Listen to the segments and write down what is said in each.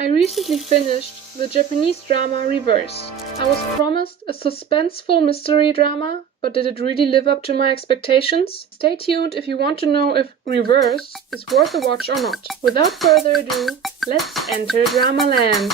I recently finished the Japanese drama Reverse. I was promised a suspenseful mystery drama, but did it really live up to my expectations? Stay tuned if you want to know if Reverse is worth a watch or not. Without further ado, let's enter Dramaland!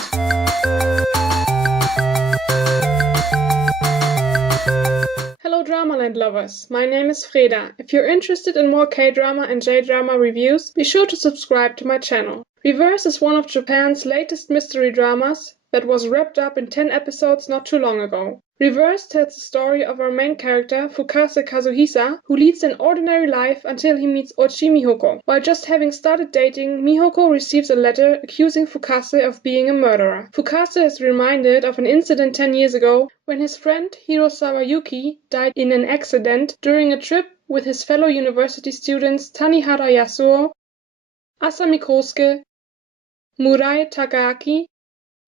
Hello Dramaland lovers, my name is Freda. If you're interested in more K-drama and J-drama reviews, be sure to subscribe to my channel. Reverse is one of Japan's latest mystery dramas that was wrapped up in 10 episodes not too long ago. Reverse tells the story of our main character, Fukase Kazuhisa, who leads an ordinary life until he meets Ochi Mihoko. While just having started dating, Mihoko receives a letter accusing Fukase of being a murderer. Fukase is reminded of an incident 10 years ago when his friend Hirosawa Yuki died in an accident during a trip with his fellow university students Tanihara Yasuo, Asami Kosuke, Murai Takaaki,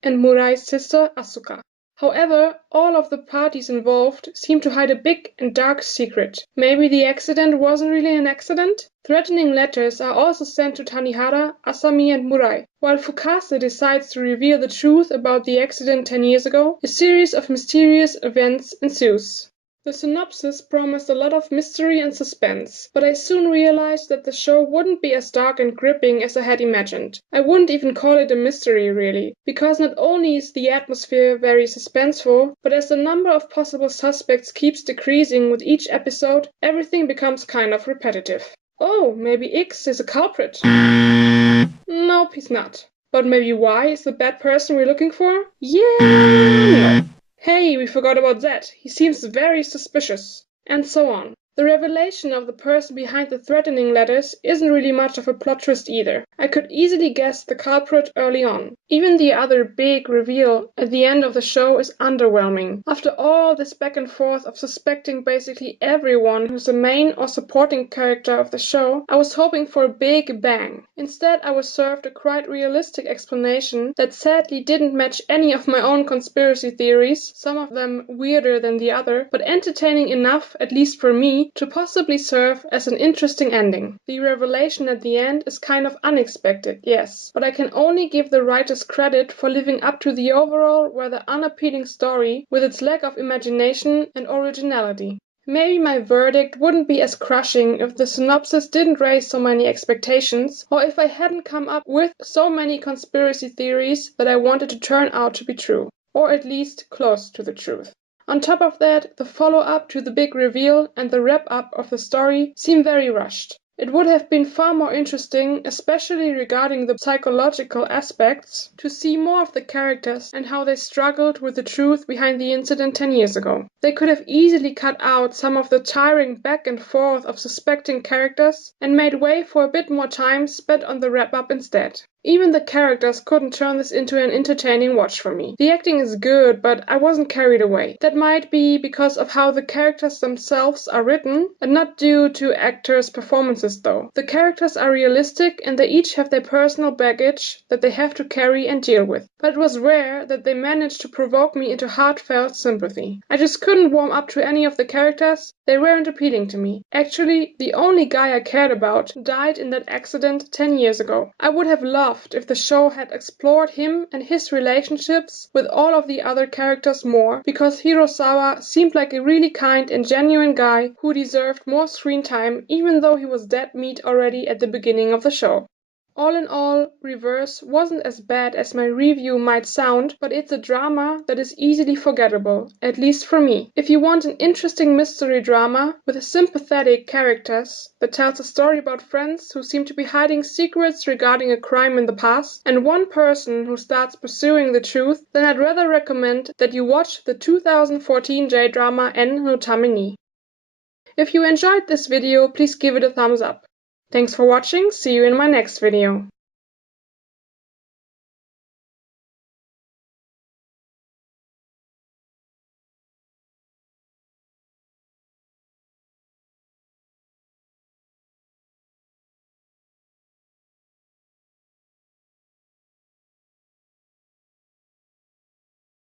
and Murai's sister Asuka. However, all of the parties involved seem to hide a big and dark secret. Maybe the accident wasn't really an accident? Threatening letters are also sent to Tanihara, Asami, and Murai. While Fukase decides to reveal the truth about the accident 10 years ago, a series of mysterious events ensues. The synopsis promised a lot of mystery and suspense, but I soon realized that the show wouldn't be as dark and gripping as I had imagined. I wouldn't even call it a mystery, really, because not only is the atmosphere very suspenseful, but as the number of possible suspects keeps decreasing with each episode, everything becomes kind of repetitive. Oh, maybe X is a culprit. Nope, he's not. But maybe Y is the bad person we're looking for? Yeah, no. Hey, we forgot about that. He seems very suspicious. And so on. The revelation of the person behind the threatening letters isn't really much of a plot twist either. I could easily guess the culprit early on. Even the other big reveal at the end of the show is underwhelming. After all this back and forth of suspecting basically everyone who's a main or supporting character of the show, I was hoping for a big bang. Instead, I was served a quite realistic explanation that sadly didn't match any of my own conspiracy theories, some of them weirder than the other, but entertaining enough, at least for me, to possibly serve as an interesting ending. The revelation at the end is kind of unexpected, yes, but I can only give the writers credit for living up to the overall rather unappealing story with its lack of imagination and originality. Maybe my verdict wouldn't be as crushing if the synopsis didn't raise so many expectations, or if I hadn't come up with so many conspiracy theories that I wanted to turn out to be true, or at least close to the truth. On top of that, the follow-up to the big reveal and the wrap-up of the story seem very rushed. It would have been far more interesting, especially regarding the psychological aspects, to see more of the characters and how they struggled with the truth behind the incident 10 years ago. They could have easily cut out some of the tiring back and forth of suspecting characters and made way for a bit more time spent on the wrap-up instead. Even the characters couldn't turn this into an entertaining watch for me. The acting is good, but I wasn't carried away. That might be because of how the characters themselves are written, and not due to actors' performances though. The characters are realistic and they each have their personal baggage that they have to carry and deal with. But it was rare that they managed to provoke me into heartfelt sympathy. I just couldn't warm up to any of the characters. They weren't appealing to me. Actually, the only guy I cared about died in that accident 10 years ago. I would have loved if the show had explored him and his relationships with all of the other characters more, because Hirosawa seemed like a really kind and genuine guy who deserved more screen time even though he was dead meat already at the beginning of the show. All in all, Reverse wasn't as bad as my review might sound, but it's a drama that is easily forgettable, at least for me. If you want an interesting mystery drama with sympathetic characters that tells a story about friends who seem to be hiding secrets regarding a crime in the past, and one person who starts pursuing the truth, then I'd rather recommend that you watch the 2014 J-drama En no Tame ni. If you enjoyed this video, please give it a thumbs up. Thanks for watching, see you in my next video.